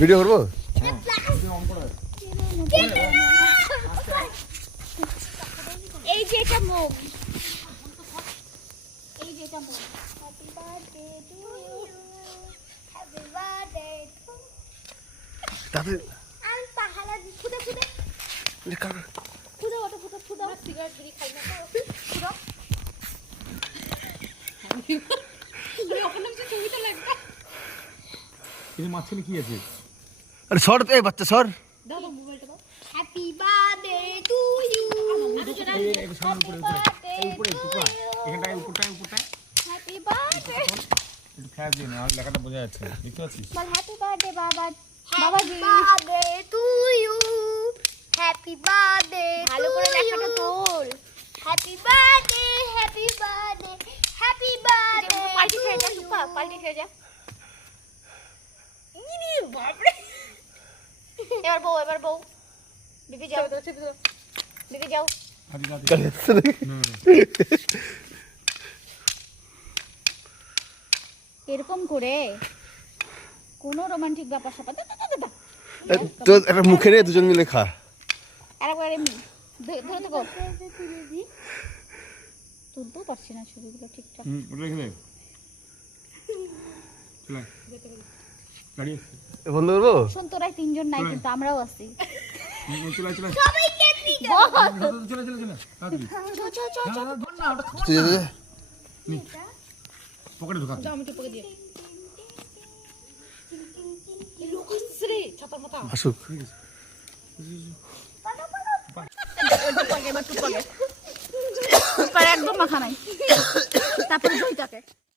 Video করবো। এই যে এটা মুখ, এই যে এটা মুখ। Happy birthday to you, happy birthday to. তাতে আমি পাহাড়া দি খুদা খুদা খুদা ওটা খুদা খুদা সিগারেট বিড়ি খাই না খুদা। ওখানে কিছু ছবিটা লাগবে। এই মাঝখানে কি আছে? আরে সর তো এই বাচ্চা সর। দাও মোবাইলটা দাও। Happy birthday to you. এই সামনে উপরে উপরে এখানটায় উপরটায় হ্যাপি বার্থডে। একটু খেয়াল দিয়ে না, লেখাটা বোঝা যাচ্ছে না, দেখতে পাচ্ছিস? বল হ্যাপি বার্থডে বাবা, বাবাজি। Birthday to you, happy birthday. ভালো করে লেখাটা তোল। Happy birthday, happy birthday, happy birthday. পাল্টি খেয়ে যা সুপা, পাল্টি খেয়ে যা। ইনি বাপরে। এবার বউ বিবি যাও, বিবি যাও। এরকম করে কোন রোমান্টিক ব্যাপার স্যাপার তো একটা মুখে নিয়ে দুজন মিলে খা। আরেকবার এমনি ধরে থাকো। তুলতেও পারছি না ছবিগুলো ঠিকঠাক। ওটা রেখে দে। চলে গাড়ি বন্ধ করবো। শোন, তোরাই তিনজন নাই কিন্তু আমরাও আছি। চলে সবাইকে নিয়ে যাও। চলে তাড়াতাড়ি ধর না, ওটা খাওয়া পকেটে ঢোকা। আমি তো পকে দিয়ে লোক আসছে রে, ছাতার মাথা আসুক। একদম মাখা নাই, তারপরে দুইটাকে